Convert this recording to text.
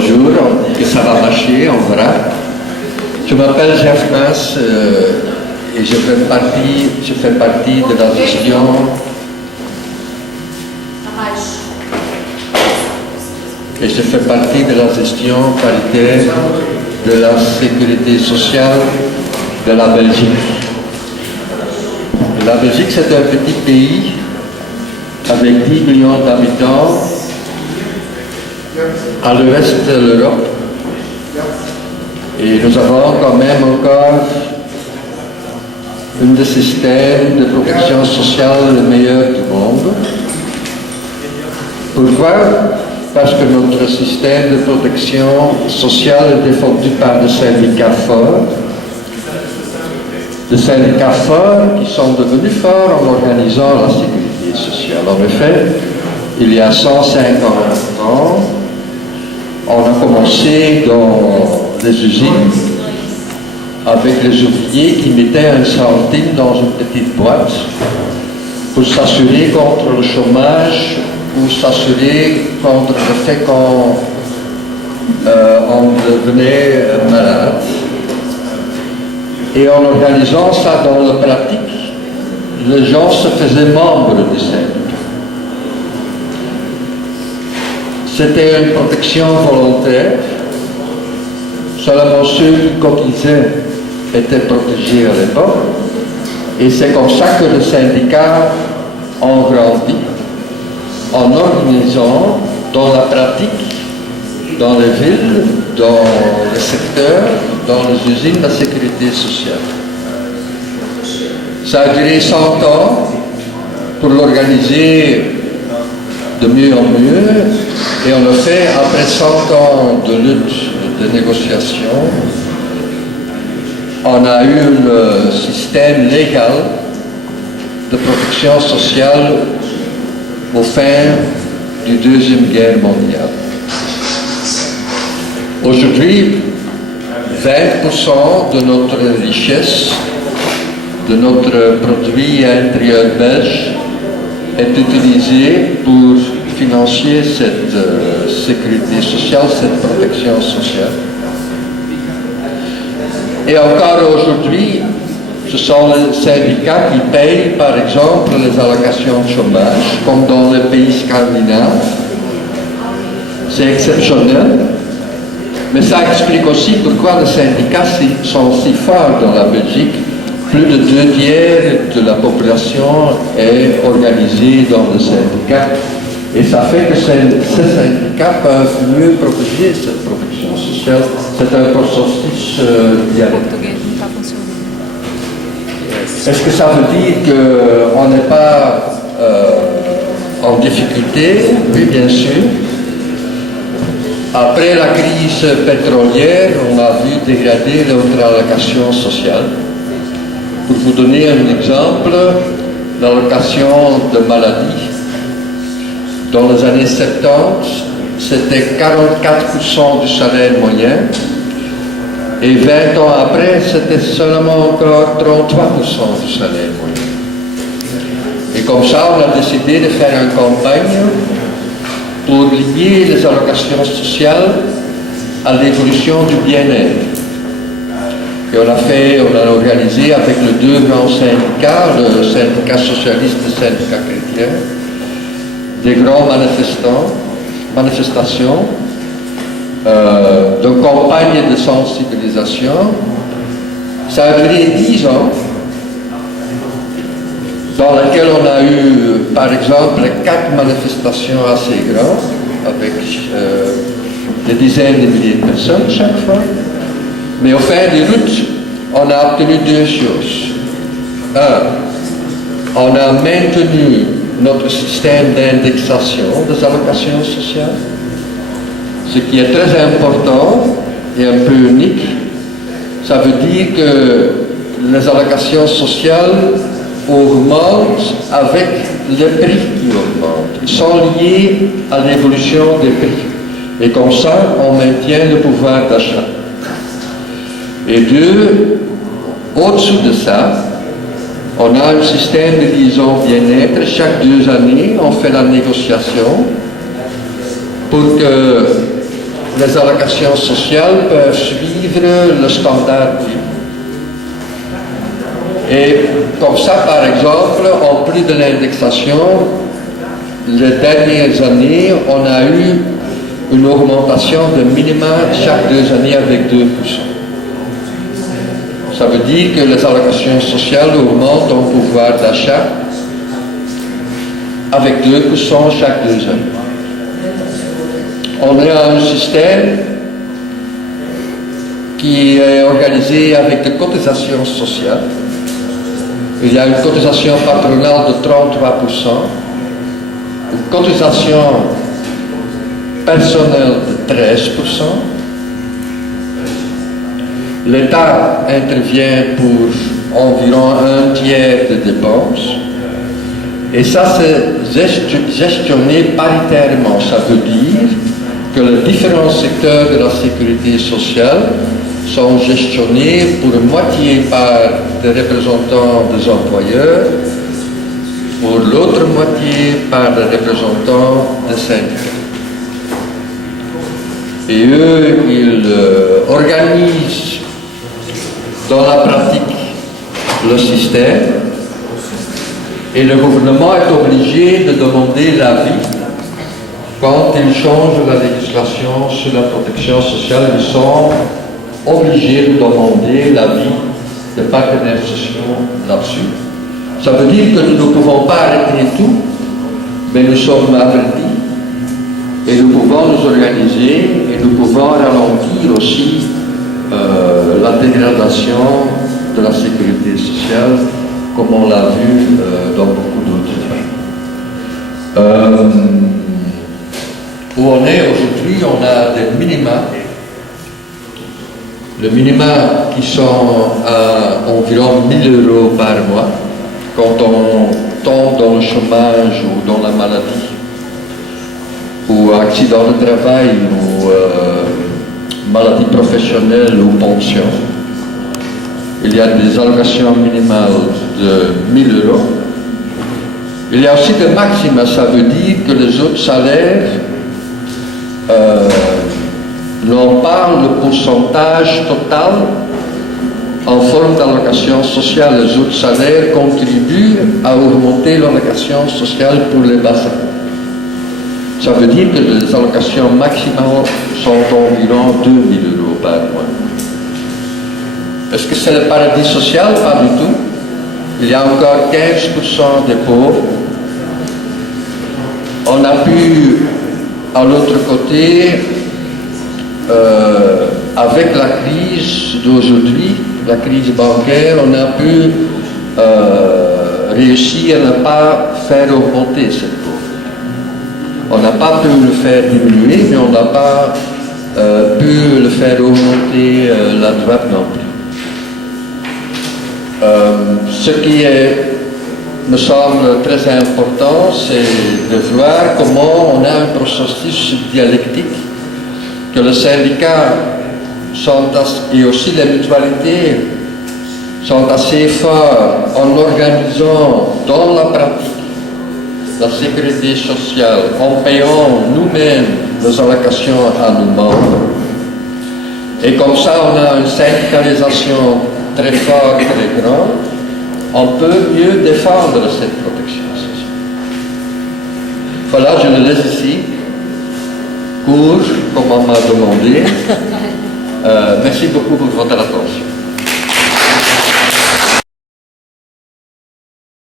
Bonjour, on dit que ça va marcher, on verra. Je m'appelle Jeff Mas et je fais partie de la gestion paritaire de la sécurité sociale de la Belgique. La Belgique, c'est un petit pays avec 10 millions d'habitants à l'ouest de l'Europe. Et nous avons quand même encore un des systèmes de protection sociale le meilleur du monde. Pourquoi? Parce que notre système de protection sociale est défendu par des syndicats forts. Des syndicats forts qui sont devenus forts en organisant la sécurité sociale. En effet, il y a 150 ans, on a commencé dans les usines avec les ouvriers qui mettaient un centime dans une petite boîte pour s'assurer contre le chômage, pour s'assurer contre le fait qu'on devenait malade. Et en organisant ça dans la pratique, les gens se faisaient membres du syndicat. C'était une protection volontaire. Seulement ceux qui cotisaient étaient protégés à l'époque. Et c'est comme ça que les syndicats ont grandi, en organisant dans la pratique, dans les villes, dans les secteurs, dans les usines, la sécurité sociale. Ça a duré 100 ans pour l'organiser de mieux en mieux, et en effet, après 100 ans de lutte, de négociation, on a eu le système légal de protection sociale au fin du Deuxième Guerre mondiale. Aujourd'hui, 20% de notre richesse, de notre produit intérieur belge, est utilisé pour financer cette sécurité sociale, cette protection sociale. Et encore aujourd'hui, ce sont les syndicats qui payent, par exemple, les allocations de chômage, comme dans les pays scandinaves. C'est exceptionnel, mais ça explique aussi pourquoi les syndicats sont si forts dans la Belgique. Plus de 2/3 de la population est organisée dans les syndicats. Et ça fait que ces syndicats peuvent mieux protéger cette protection sociale. C'est un processus dialectique. Est-ce que ça veut dire qu'on n'est pas en difficulté? Oui, bien sûr. Après la crise pétrolière, on a vu dégrader notre allocation sociale. Pour vous donner un exemple, l'allocation de maladie, dans les années 70, c'était 44% du salaire moyen, et 20 ans après, c'était seulement encore 33% du salaire moyen. Et comme ça, on a décidé de faire une campagne pour lier les allocations sociales à l'évolution du bien-être. Et on a organisé avec les deux grands syndicats, le syndicat socialiste et le syndicat chrétien, des grandes manifestations, de campagnes de sensibilisation. Ça a duré 10 ans, dans lesquelles on a eu, par exemple, 4 manifestations assez grandes, avec des dizaines de milliers de personnes chaque fois. Mais au fin des routes, on a obtenu 2 choses. Un, on a maintenu notre système d'indexation des allocations sociales, ce qui est très important et un peu unique. Ça veut dire que les allocations sociales augmentent avec les prix qui augmentent. Ils sont liés à l'évolution des prix. Et comme ça, on maintient le pouvoir d'achat. Et 2, au-dessous de ça, on a un système de liaison bien-être. Chaque 2 années, on fait la négociation pour que les allocations sociales peuvent suivre le standard de vie. Et comme ça, par exemple, en plus de l'indexation, les dernières années, on a eu une augmentation de minima chaque 2 années avec 2%. Ça veut dire que les allocations sociales augmentent en pouvoir d'achat avec 2% chaque 2 années. On a un système qui est organisé avec des cotisations sociales. Il y a une cotisation patronale de 33%, une cotisation personnelle de 13%. L'État intervient pour environ 1/3 des dépenses. Et ça, c'est gestionné paritairement. Ça veut dire que les différents secteurs de la sécurité sociale sont gestionnés pour moitié par des représentants des employeurs, pour l'autre moitié par des représentants des syndicats. Et eux, ils organisent dans la pratique le système, et le gouvernement est obligé de demander l'avis quand il change la législation sur la protection sociale. Ils sont obligés de demander l'avis des partenaires sociaux là-dessus. Ça veut dire que nous ne pouvons pas arrêter tout, mais nous sommes avertis et nous pouvons nous organiser et nous pouvons ralentir aussi la dégradation de la sécurité sociale, comme on l'a vu dans beaucoup d'autres pays. Où on est aujourd'hui, on a des minima. Les minima qui sont à environ 1 000 € par mois quand on tombe dans le chômage ou dans la maladie ou accident de travail ou maladie professionnelle ou pension. Il y a des allocations minimales de 1 000 €. Il y a aussi des maxima, ça veut dire que les autres salaires n'ont pas le pourcentage total en forme d'allocation sociale. Les autres salaires contribuent à augmenter l'allocation sociale pour les bas salaires. Ça veut dire que les allocations maximales sont environ 2 000 € par mois. Est-ce que c'est le paradis social? Pas du tout. Il y a encore 15% des pauvres. On a pu, à l'autre côté, avec la crise d'aujourd'hui, la crise bancaire, on a pu réussir à ne pas faire augmenter cette pauvreté. On n'a pas pu le faire diminuer, mais on n'a pas pu le faire augmenter la droite non plus. Ce qui me semble très important, c'est de voir comment on a un processus dialectique, que les syndicats et aussi les mutualités sont assez forts en organisant dans la pratique la sécurité sociale, en payant nous-mêmes les allocations à nos membres. Et comme ça, on a une syndicalisation très forte, très grande. On peut mieux défendre cette protection sociale. Voilà, je le laisse ici. Court, comme on m'a demandé. Merci beaucoup pour votre attention.